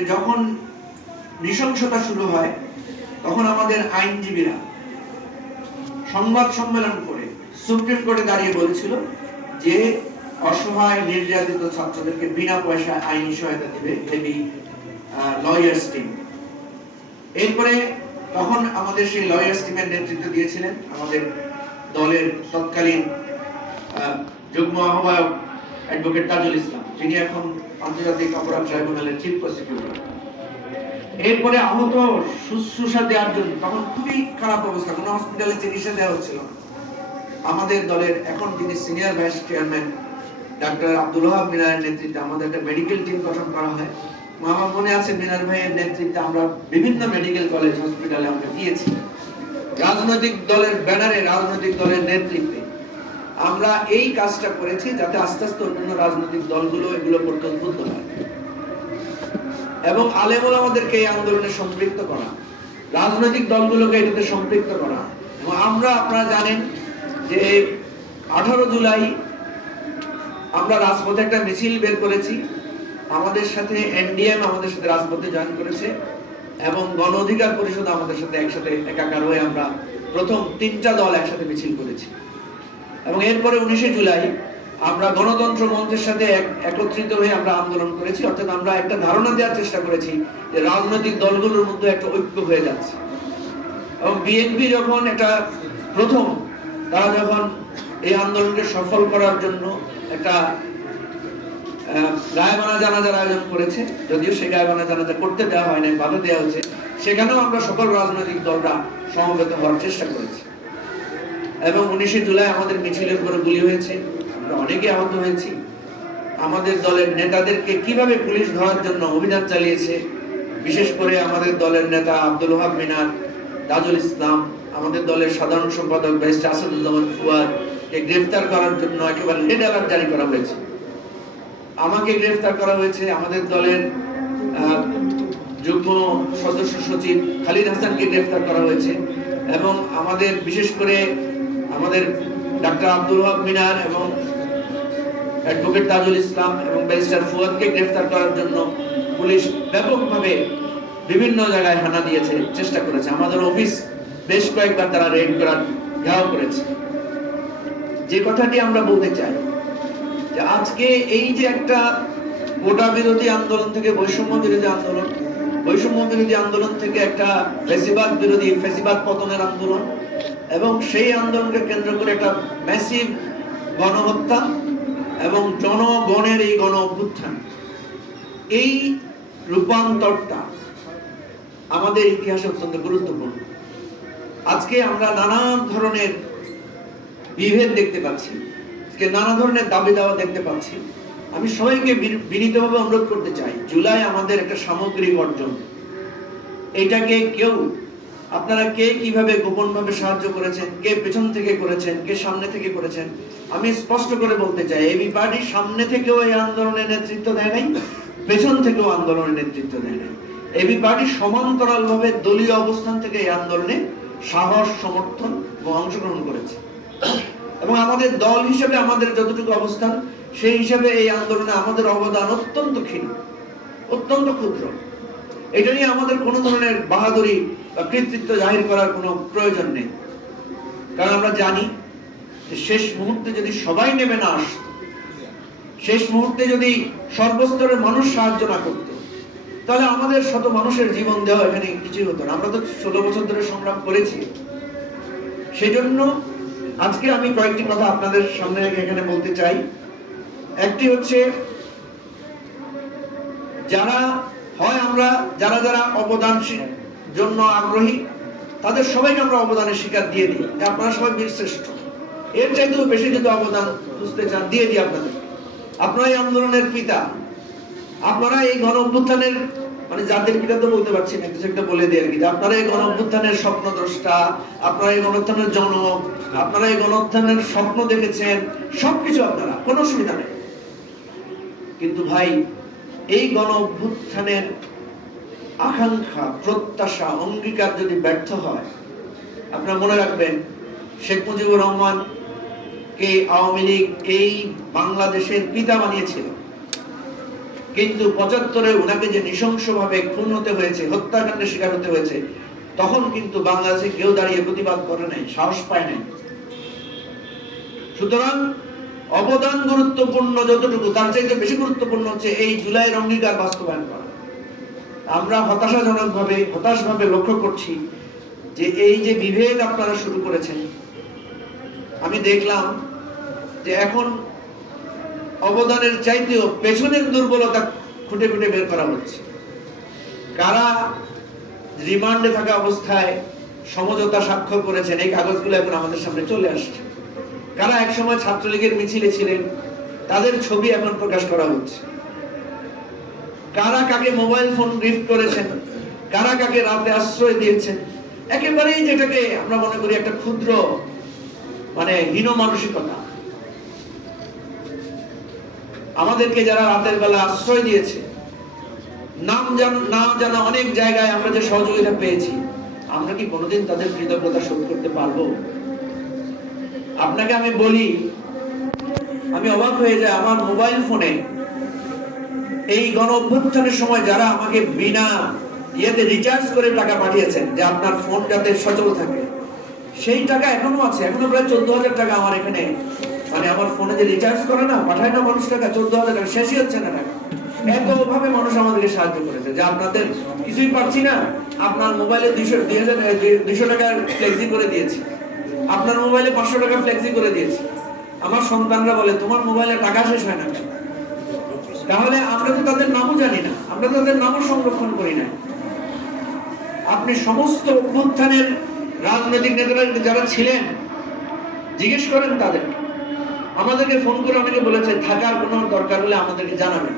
যে যখন নৃশংসতা শুরু হয়, তখন আমাদের আইনজীবীরা সংবাদ সম্মেলন করে সুপ্রিম কোর্টে দাঁড়িয়ে বলেছিল যে অসহায়, নির্যাতিত ছাত্রদেরকে বিনা পয়সায় আইনি সহায়তা দিবে হেভি লয়ার্স টিম এরপরে তখন আমাদের সেই লয়ার্স টিমের নেতৃত্ব দিয়েছিলেন আমাদের দলের তৎকালীন যুগ্ম আহ্বায়ক অ্যাডভোকেট তাজুল ইসলাম। যিনি এখন আন্তর্জাতিক অপরাধ ট্রাইব্যুনালের চিফ প্রসিকিউটর এরপরে আহত শুশ্রূষা দেওয়ার জন্য তখন খুবই খারাপ অবস্থা, কোনো হসপিটালে চিকিৎসা দেওয়া হচ্ছিল। আমাদের দলের এখন তিনি senior vice chairman doctor Abdul Wahab মিনারের নেতৃত্বে আমাদের একটা মেডিকেল টিম গঠন করা হয়। আমার মনে আছে মিনার ভাইয়ের নেতৃত্বে আমরা বিভিন্ন মেডিকেল কলেজ হসপিটালে আমরা গিয়েছি। রাজনৈতিক দলের ব্যানারে রাজনৈতিক দলের নেতৃত্বে আমরা এই কাজটা করেছি যাতে আস্তে আস্তে অন্যান্য রাজনৈতিক দলগুলো এগুলো উদ্বুদ্ধ হয়। এবং আলেমুল আমাদেরকে এই আন্দোলনে সম্পৃক্ত করা। রাজনৈতিক দলগুলোকে এটাতে সম্পৃক্ত করা। এবং আমরা, আপনারা জানেন যে আঠারো জুলাই আমরা রাজপথে একটা মিছিল বের করেছি। আমাদের সাথে এনডিএম আমাদের সাথে রাজপথে জয়েন করেছে এবং গণ অধিকার পরিষদ আমাদের সাথে একসাথে একাকার হয়ে আমরা প্রথম তিনটা দল একসাথে মিছিল করেছি। এবং এরপরে উনিশে জুলাই আমরা গণতন্ত্র মঞ্চের সাথে এক- একত্রিত হয়ে আমরা আন্দোলন করেছি। অর্থাৎ আমরা একটা ধারণা দেওয়ার চেষ্টা করেছি যে রাজনৈতিক দলগুলোর মধ্যে একটা ঐক্য হয়ে যাচ্ছে। এবং বিএনপি যখন এটা প্রথম, তারা যখন এই আন্দোলনকে সফল করার জন্য একটা গায়েবানা জানাজার আয়োজন করেছে, যদিও সে গায়েবানা জানাজা করতে দেওয়া হয় নাই, বাধা দেওয়া হয়েছে, সেখানেও আমরা সকল রাজনৈতিক দলরা সমবেত হওয়ার চেষ্টা করেছি। এবং উনিশে জুলাই আমাদের মিছিলের উপরে গুলি হয়েছে। আমরা অনেকে আহত হয়েছি। আমাদের দলের নেতাদেরকে কীভাবে পুলিশ ধরার জন্য অভিযান চালিয়েছে, বিশেষ করে আমাদের দলের নেতা আব্দুল ওহাব মিনার, তাজুল ইসলাম, আমাদের দলের সাধারণ সম্পাদক ব্যারিস্টার আসাদুজ্জামান ফুয়াদকে গ্রেফতার করার জন্য একেবারে রেড অ্যালার্ট জারি করা হয়েছে। আমাকে গ্রেফতার করা হয়েছে আমাদের দলের যুগ্ম সদস্য সচিব খালিদ হাসানকে গ্রেফতার করা হয়েছে এবং আমাদের বিশেষ করে আমাদের ডাক্তার আব্দুল ওহাব মিনার এবং অ্যাডভোকেট তাজুল ইসলাম এবং ব্যারিস্টার ফুয়াদকে গ্রেফতার করার জন্য পুলিশ ব্যাপকভাবে বিভিন্ন জায়গায় হানা দিয়েছে, চেষ্টা করেছে। আমাদের অফিস বেশ কয়েকবার তারা রেড করার ঘেরাও করেছে। যে কথাটি আমরা বলতে চাই, যে আজকে এই যে একটা কোটা বিরোধী আন্দোলন থেকে বৈষম্য বিরোধী আন্দোলন, বৈষম্য বিরোধী আন্দোলন থেকে একটা ফেসিবাদ বিরোধী ফেসিবাদ পতনের আন্দোলন এবং সেই আন্দোলনকে কেন্দ্র করে একটা ম্যাসিভ গণহত্যা এবং জনগণের এই গণ অভ্যুত্থান এই রূপান্তরটা আমাদের ইতিহাসে অত্যন্ত গুরুত্বপূর্ণ। আজকে আমরা নানান ধরনের বিভেদ দেখতে পাচ্ছি। আজকে নানা ধরনের দাবি দাওয়া দেখতে পাচ্ছি। আমি সবাইকে বিনীতভাবে অনুরোধ করতে চাই, জুলাই আমাদের একটা সামগ্রিক অর্জন। এটাকে কেউ আপনারা কে কীভাবে গোপনভাবে সাহায্য করেছেন, কে পেছন থেকে করেছেন, কে সামনে থেকে করেছেন, আমি স্পষ্ট করে বলতে চাই, এবি পার্টি সামনে থেকেও এই আন্দোলনের নেতৃত্ব দেয় নাই, পেছন থেকেও আন্দোলনের নেতৃত্ব দেয় নাই। এবি পার্টি সমান্তরাল ভাবে দলীয় অবস্থান থেকে এই আন্দোলনে সাহস, সমর্থন এবং অংশগ্রহণ করেছে। এবং আমাদের দল হিসেবে আমাদের যতটুকু অবস্থান, সেই হিসাবে এই আন্দোলনে আমাদের অবদান অত্যন্ত ক্ষীণ, অত্যন্ত ক্ষুদ্র। এটা নিয়ে আমাদের কোনো ধরনের বাহাদুরি বা কৃতিত্ব জাহির করার কোনো প্রয়োজন নেই। কারণ আমরা জানি যে শেষ মুহূর্তে যদি সবাই নেমে না আসতো, শেষ মুহূর্তে যদি সর্বস্তরের মানুষ সাহায্য না করত, তাহলে আমাদের শত মানুষের জীবন দেওয়া এখানে কিছুই হতো না। আমরা তো ষোলো বছর ধরে সংগ্রাম করেছি। সেজন্য আজকে আমি কয়েকটি কথা আপনাদের সামনে রেখে এখানে বলতে চাই। একটি হচ্ছে, যারা, হয় আমরা যারা যারা অবদান শি- জন্য আগ্রহী, তাদের সবাইকে আমরা অবদানের স্বীকার দিয়ে দিই। আপনারা সবাই বীর শ্রেষ্ঠ। এর চাইতেও বেশি যদি অবদান খুঁজতে চান, দিয়ে দিই আপনাদের। আপনারা এই আন্দোলনের পিতা। আপনারা এই গণ অভ্যুত্থানের মানে জাতির পিতা তো বলতে পারছি না, কিছু একটা বলে দিই আর কি আপনারা এই গণ অভ্যুত্থানের স্বপ্ন স্বপ্নদ্রষ্টা, আপনারা এই গণোত্থানের জনক, আপনারা এই গণোত্থানের স্বপ্ন দেখেছেন, সবকিছু আপনারা, কোনো অসুবিধা নেই। কিন্তু ভাই, এই গণ অভ্যুত্থানের আকাঙ্ক্ষা, প্রত্যাশা, অঙ্গীকার যদি ব্যর্থ হয়, আপনারা মনে রাখবেন, শেখ মুজিবুর রহমান কে আওয়ামী লীগ এই বাংলাদেশের পিতা বানিয়েছিল। কিন্তু পঁচাত্তরে ওনাকে যে নৃশংসভাবে খুন হতে হয়েছে, হত্যাকাণ্ডের শিকার হতে হয়েছে, তখন কিন্তু বাংলাদেশে কেউ দাঁড়িয়ে প্রতিবাদ করে নাই, সাহস পায় নাই। সুতরাং অবদান গুরুত্বপূর্ণ যতটুকু, তার চাইতে বেশি গুরুত্বপূর্ণ হচ্ছে এই জুলাইয়ের অঙ্গীকার বাস্তবায়ন করা। আমরা হতাশাজনকভাবে, হতাশভাবে লক্ষ্য করছি যে এই যে বিভেদ আপনারা শুরু করেছেন, আমি দেখলাম যে এখন অবদানের চাইতেও পেছনের দুর্বলতা খুঁটে খুঁটে বের করা হচ্ছে। কারা রিমান্ডে থাকা অবস্থায় সমঝোতা স্বাক্ষর করেছেন, এই কাগজগুলো এখন আমাদের সামনে চলে আসছে। কারা একসময় ছাত্রলীগের মিছিলে ছিলেন, তাদের ছবি এখন প্রকাশ করা হচ্ছে। কারা কাকে মোবাইল ফোন গিফট করেছেন? কারা কাকে রাতে আশ্রয় দিয়েছেন? একেবারেই যেটাকে আমরা মনে করি একটা ক্ষুদ্র মানে হীন মানসিকতা। আমাদেরকে যারা রাতের বেলা আশ্রয় দিয়েছে, নাম জান, না জানা অনেক জায়গায় আমরা যে সহযোগিতা পেয়েছি, আমরা কি কোনোদিন তাদের কৃতজ্ঞতা শোধ করতে পারব? আপনাকে আমি বলি, আমি অবাক হয়ে যাই আমার মোবাইল ফোনে এই গণ অভ্যুত্থানের সময় যারা আমাকে বিনা ইয়েতে রিচার্জ করে টাকা পাঠিয়েছেন, যে আপনার ফোন যাতে সচল থাকে, সেই টাকা এখনও আছে, এখনও প্রায় চোদ্দ হাজার টাকা আমার এখানে মানে আমার ফোনে যে রিচার্জ করে না, পাঠায় না মানুষ টাকা চোদ্দ হাজার টাকা, শেষই হচ্ছে না টাকা। এতভাবে মানুষ আমাদেরকে সাহায্য করেছে যে আপনাদের কিছুই পাচ্ছি না, আপনার মোবাইলে দুইশো দুই হাজার দুইশো টাকার ফ্লেক্সি করে দিয়েছি। আপনার মোবাইলে পাঁচশো টাকা ফ্লেক্সি করে দিয়েছি। আমার সন্তানরা বলে, তোমার মোবাইলে টাকা শেষ হয় না কেন?" তাহলে আমরা তো তাদের নামও জানি না, আমরা তাদের নামও সংরক্ষণ করি না। আপনি সমস্ত অভ্যুত্থানের রাজনৈতিক নেতারা যারা ছিলেন, জিজ্ঞেস করেন তাদের আমাদেরকে ফোন করে অনেকে বলেছে, থাকার কোনো দরকার হলে আমাদেরকে জানাবেন।